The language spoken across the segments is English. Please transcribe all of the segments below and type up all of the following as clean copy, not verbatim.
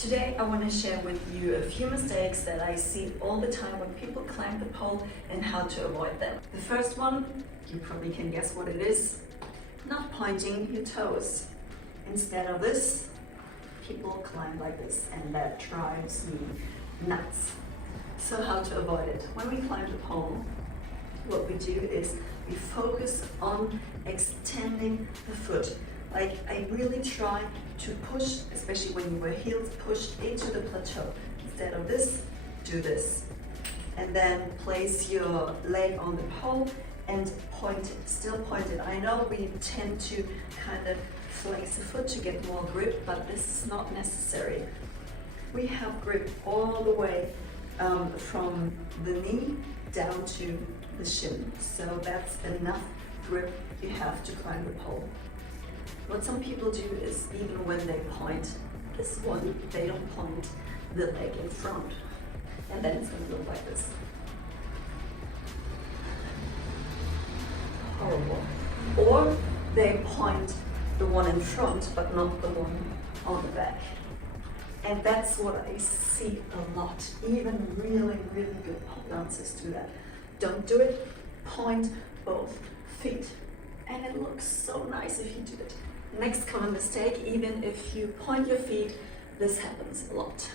Today I want to share with you a few mistakes that I see all the time when people climb the pole and how to avoid them. The first one, you probably can guess what it is, not pointing your toes. Instead of this, people climb like this, and that drives me nuts. So how to avoid it? When we climb the pole, what we do is we focus on extending the foot. Like, I really try to push, especially when you wear heels, push into the plateau. Instead of this, do this. And then place your leg on the pole and point it, still point it. I know we tend to kind of flex the foot to get more grip, but this is not necessary. We have grip all the way from the knee down to the shin. So that's enough grip you have to climb the pole. What some people do is, even when they point this one, they don't point the leg in front. And then it's going to look like this. Horrible. Or they point the one in front, but not the one on the back. And that's what I see a lot. Even really, really good pole dancers do that. Don't do it. Point both feet. And it looks so nice if you do it. Next common mistake, even if you point your feet, this happens a lot.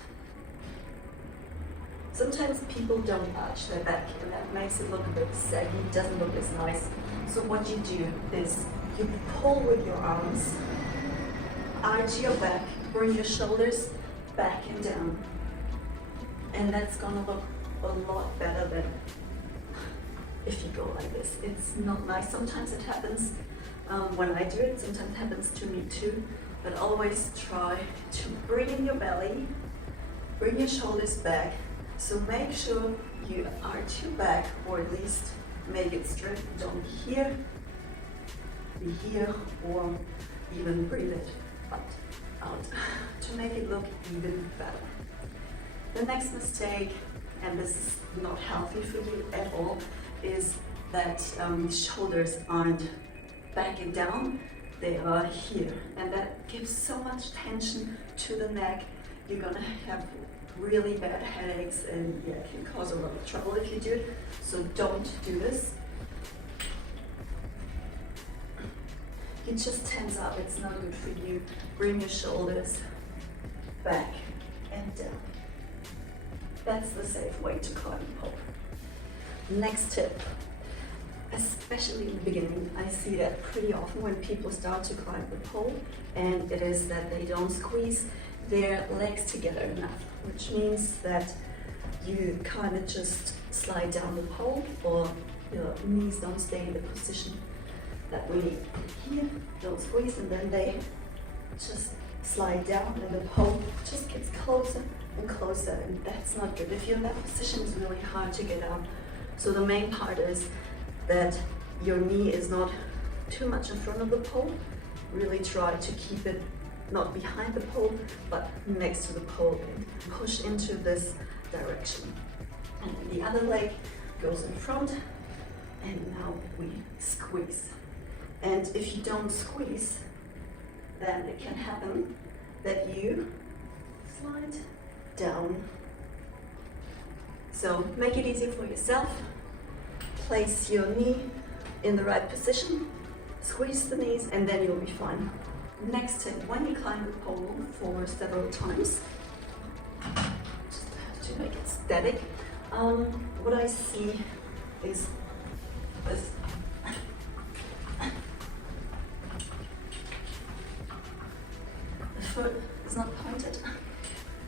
Sometimes people don't arch their back, and that makes it look a bit saggy, doesn't look as nice. So what you do is you pull with your arms, arch your back, bring your shoulders back and down. And that's gonna look a lot better than if you go like this. It's not nice. Sometimes it happens when I do it, sometimes it happens to me too, but always try to bring in your belly, bring your shoulders back. So make sure you arch your back, or at least make it straight. Don't be here, or even breathe it out to make it look even better. The next mistake, and this is not healthy for you at all, is that shoulders aren't back and down, they are here. And that gives so much tension to the neck. You're gonna have really bad headaches, and yeah, it can cause a lot of trouble if you do it. So don't do this. It just tense up, it's not good for you. Bring your shoulders back and down. That's the safe way to climb the pole. Next tip, especially in the beginning, I see that pretty often when people start to climb the pole, and it is that they don't squeeze their legs together enough, which means that you kind of just slide down the pole, or your knees don't stay in the position that we need. Here, don't squeeze, and then they just slide down, and the pole just gets closer and closer, and that's not good. If you're in that position, it's really hard to get out. So the main part is that your knee is not too much in front of the pole. Really try to keep it not behind the pole, but next to the pole, and push into this direction. And then the other leg goes in front, and now we squeeze. And if you don't squeeze, then it can happen that you slide down. So make it easy for yourself. Place your knee in the right position, squeeze the knees, and then you'll be fine. Next tip, when you climb the pole for several times, just have to make it static. What I see is this. The foot is not pointed,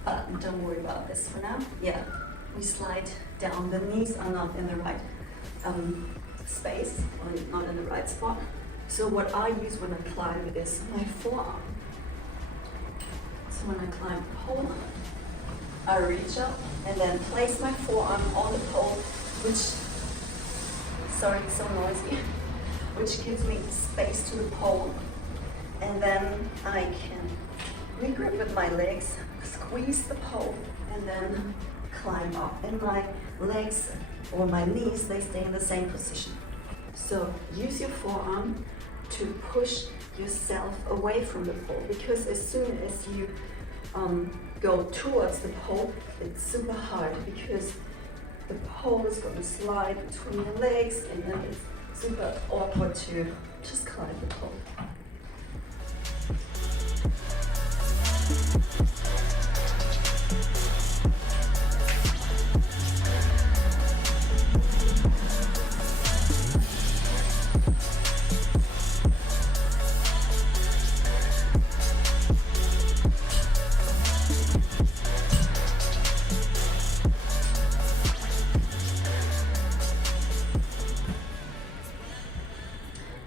but don't worry about this for now. Yeah, we slide down, the knees are not in the right space, or not in the right spot. So what I use when I climb is my forearm. So when I climb the pole, I reach up and then place my forearm on the pole, which, sorry, it's so noisy, which gives me space to the pole. And then I can regrip with my legs, squeeze the pole, and then climb up. And my legs or my knees, they stay in the same position. So use your forearm to push yourself away from the pole, because as soon as you go towards the pole, it's super hard because the pole is going to slide between your legs and then it's super awkward to just climb the pole.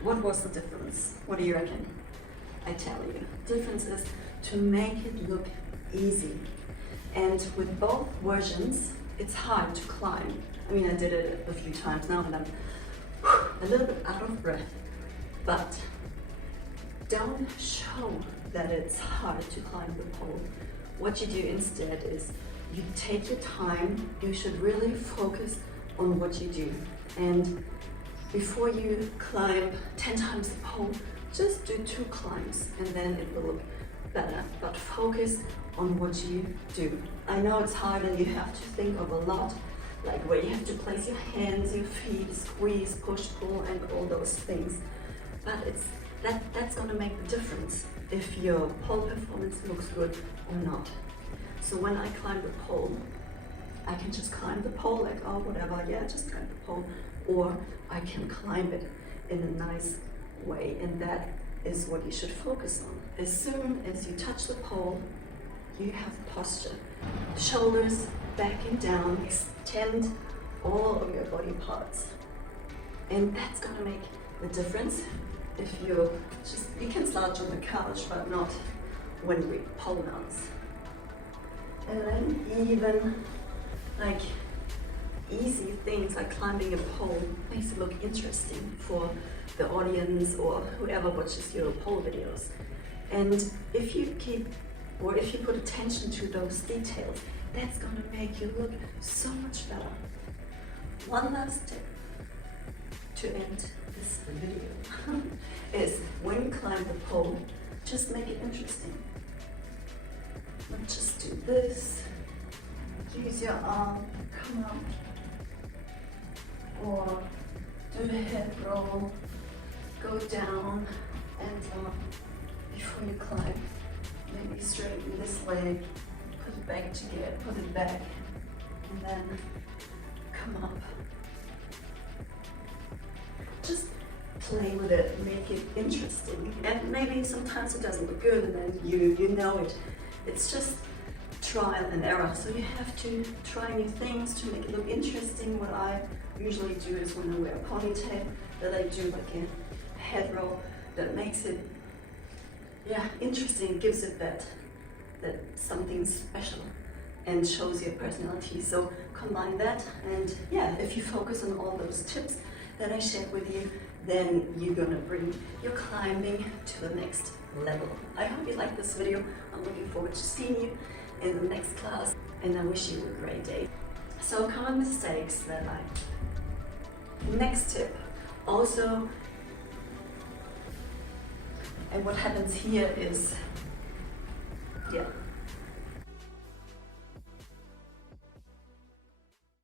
What was the difference? What do you reckon? I tell you, the difference is to make it look easy. And with both versions, it's hard to climb. I mean, I did it a few times now and I'm a little bit out of breath. But don't show that it's hard to climb the pole. What you do instead is you take your time, you should really focus on what you do. And before you climb 10 times the pole, just do 2 climbs and then it will look better. But focus on what you do. I know it's hard and you have to think of a lot, like where you have to place your hands, your feet, squeeze, push, pull, and all those things. But that's gonna make the difference if your pole performance looks good or not. So when I climb the pole, I can just climb the pole like, oh, whatever, yeah, just climb the pole. Or I can climb it in a nice way, and that is what you should focus on. As soon as you touch the pole, you have posture. Shoulders back and down, extend all of your body parts. And that's gonna make the difference if you can slouch on the couch, but not when we pole dance. And then even like easy things like climbing a pole makes it look interesting for the audience or whoever watches your pole videos. And if you put attention to those details, that's gonna make you look so much better. One last tip to end this video is when you climb the pole, just make it interesting. Not just do this, use your arm, come up, or do the head roll, go down and up before you climb. Maybe straighten this leg, put it back together, put it back, and then come up. Just play with it, make it interesting. And maybe sometimes it doesn't look good and then you know it. It's just trial and error. So you have to try new things to make it look interesting. What I usually do is when I wear a ponytail, that I do like a head roll that makes it interesting, gives it that something special and shows your personality. So combine that, and if you focus on all those tips that I shared with you, then you're gonna bring your climbing to the next level. I hope you liked this video. I'm looking forward to seeing you in the next class, and I wish you a great day. So common mistakes that next tip also, and what happens here is,